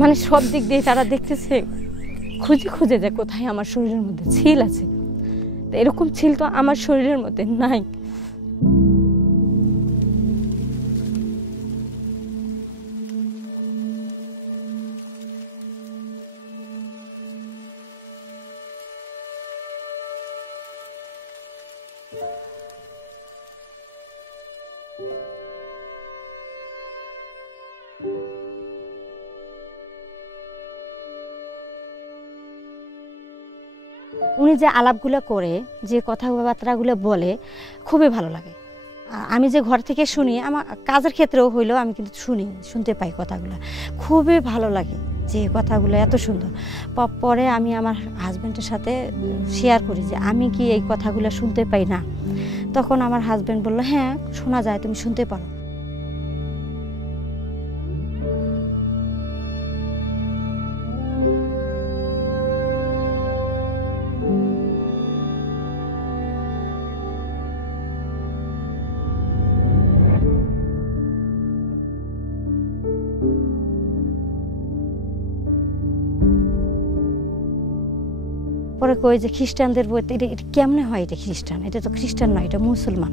মানে সব দিক দিয়ে তারা দেখতেছে, খুঁজে খুঁজে যে কোথায় আমার শরীরের মধ্যে ছিল আছে। এরকম ছিল তো আমার শরীরের মধ্যে নাই। উনি যে আলাপগুলো করে, যে কথাবার্তাগুলো বলে, খুবই ভালো লাগে। আমি যে ঘর থেকে শুনি, আমার কাজের ক্ষেত্রেও হইলেও আমি কিন্তু শুনতে পাই কথাগুলো, খুবই ভালো লাগে যে কথাগুলো এত সুন্দর। পরে আমি আমার হাজব্যান্ডের সাথে শেয়ার করি যে আমি কি এই কথাগুলো শুনতে পাই না। তখন আমার হাজব্যান্ড বলল, হ্যাঁ শোনা যায়, তুমি শুনতে পারো। পরে কই যে খ্রিস্টানদের বইতে এটা কেমনে হয়, এটা খ্রিস্টান, এটা তো খ্রিস্টান নয়, এটা মুসলমান।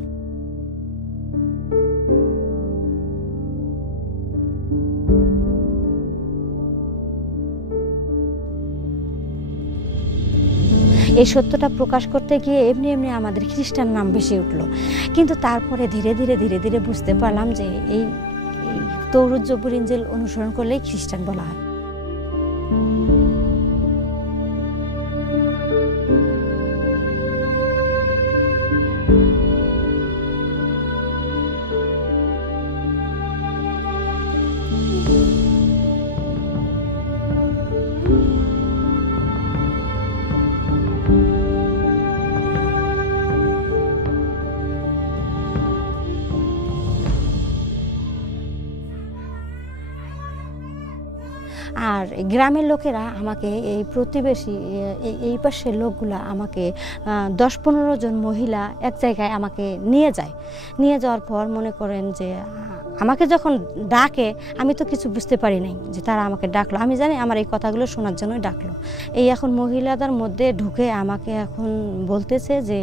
এই সত্যটা প্রকাশ করতে গিয়ে এমনি এমনি আমাদের খ্রিস্টান নাম বেশি উঠলো। কিন্তু তারপরে ধীরে ধীরে ধীরে ধীরে বুঝতে পারলাম যে এই তৌরুজ জব্বুর ইনজিল অনুসরণ করলেই খ্রিস্টান বলা হয়। আর গ্রামের লোকেরা আমাকে, এই প্রতিবেশী এই পাশের লোকগুলা আমাকে 10-15 জন মহিলা এক জায়গায় আমাকে নিয়ে যায়। নিয়ে যাওয়ার পর মনে করেন যে আমাকে যখন ডাকে, আমি তো কিছু বুঝতে পারি নাই যে তারা আমাকে ডাকলো। আমি জানি আমার এই কথাগুলো শোনার জন্যই ডাকলো। এই এখন মহিলাদের মধ্যে ঢুকে আমাকে এখন বলতেছে যে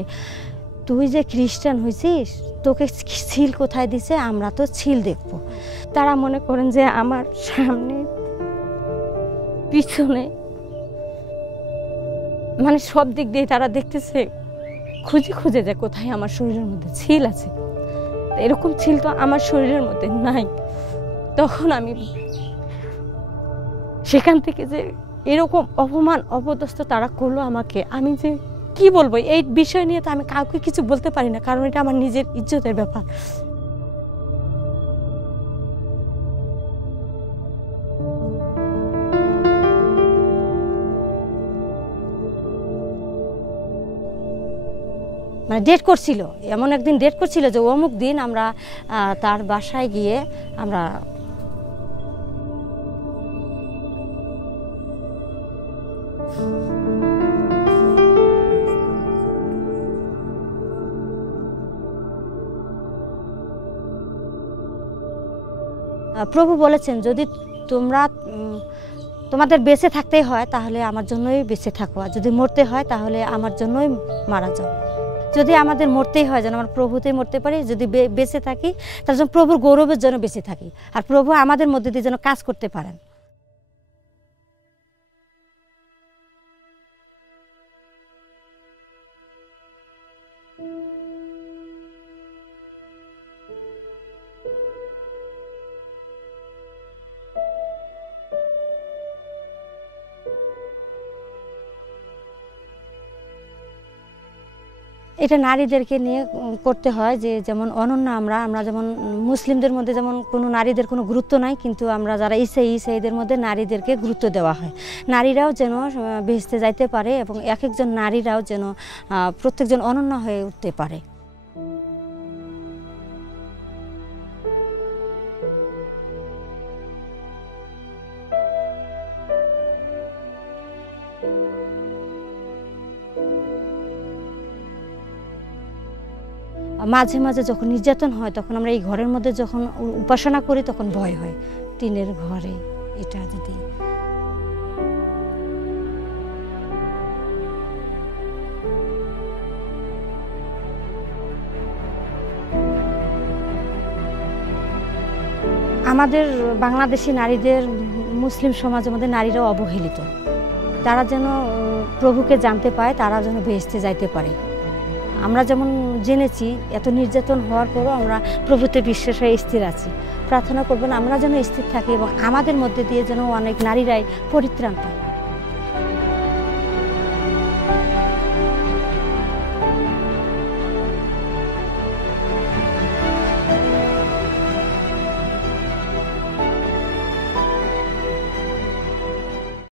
তুই যে খ্রিস্টান হয়েছিস, তোকে ছিল কোথায় দিছে, আমরা তো ছিল দেখবো। তারা মনে করেন যে আমার সামনে পিছনে মানে সব দিক দিয়ে তারা দেখতেছে, খুঁজে খুঁজে যে কোথায় আমার শরীরের মধ্যে ছিল আছে। এরকম ছিল তো আমার শরীরের মধ্যে নাই। তখন আমি সেখান থেকে যে এরকম অপমান অপদস্থ তারা করলো আমাকে, আমি যে কি বলবো এই বিষয় নিয়ে, তো আমি কাউকে কিছু বলতে পারি না, কারণ এটা আমার নিজের ইজ্জতের ব্যাপার। মানে ডেট করছিল, এমন একদিন ডেট করছিল যে অমুক দিন আমরা তার বাসায় গিয়ে আমরা প্রভু বলেছেন যদি তোমাদের বেঁচে থাকতেই হয় তাহলে আমার জন্যই বেঁচে থাকো, আর যদি মরতে হয় তাহলে আমার জন্যই মারা যাও। যদি আমাদের মরতেই হয় যেন আমরা প্রভুতেই মরতে পারি, যদি বেঁচে থাকি তার জন্য প্রভুর গৌরবের জন্য বেঁচে থাকি, আর প্রভু আমাদের মধ্যে দিয়ে যেন কাজ করতে পারেন। এটা নারীদেরকে নিয়ে করতে হয়, যে যেমন অনন্য আমরা যেমন মুসলিমদের মধ্যে যেমন কোনো নারীদের কোনো গুরুত্ব নাই, কিন্তু আমরা যারা ইসাইদের মধ্যে নারীদেরকে গুরুত্ব দেওয়া হয়। নারীরাও যেন বেহেশতে যাইতে পারে এবং এক একজন নারীরাও যেন প্রত্যেকজন অনন্য হয়ে উঠতে পারে। মাঝে মাঝে যখন নির্যাতন হয় তখন আমরা এই ঘরের মধ্যে যখন উপাসনা করি তখন ভয় হয়। টিনের ঘরে এটা যদি আমাদের বাংলাদেশি নারীদের, মুসলিম সমাজের মধ্যে নারীরা অবহেলিত। তারা যেন প্রভুকে জানতে পায়, তারা যেন বেহেশতে যাইতে পারে। আমরা যেমন জেনেছি এত নির্যাতন হওয়ার পরও আমরা প্রভুতে বিশ্বাস হয়ে স্থির আছি। প্রার্থনা করবেন আমরা যেন স্থির থাকি এবং আমাদের মধ্যে দিয়ে যেন অনেক নারীরাই পরিত্রাণ পায়।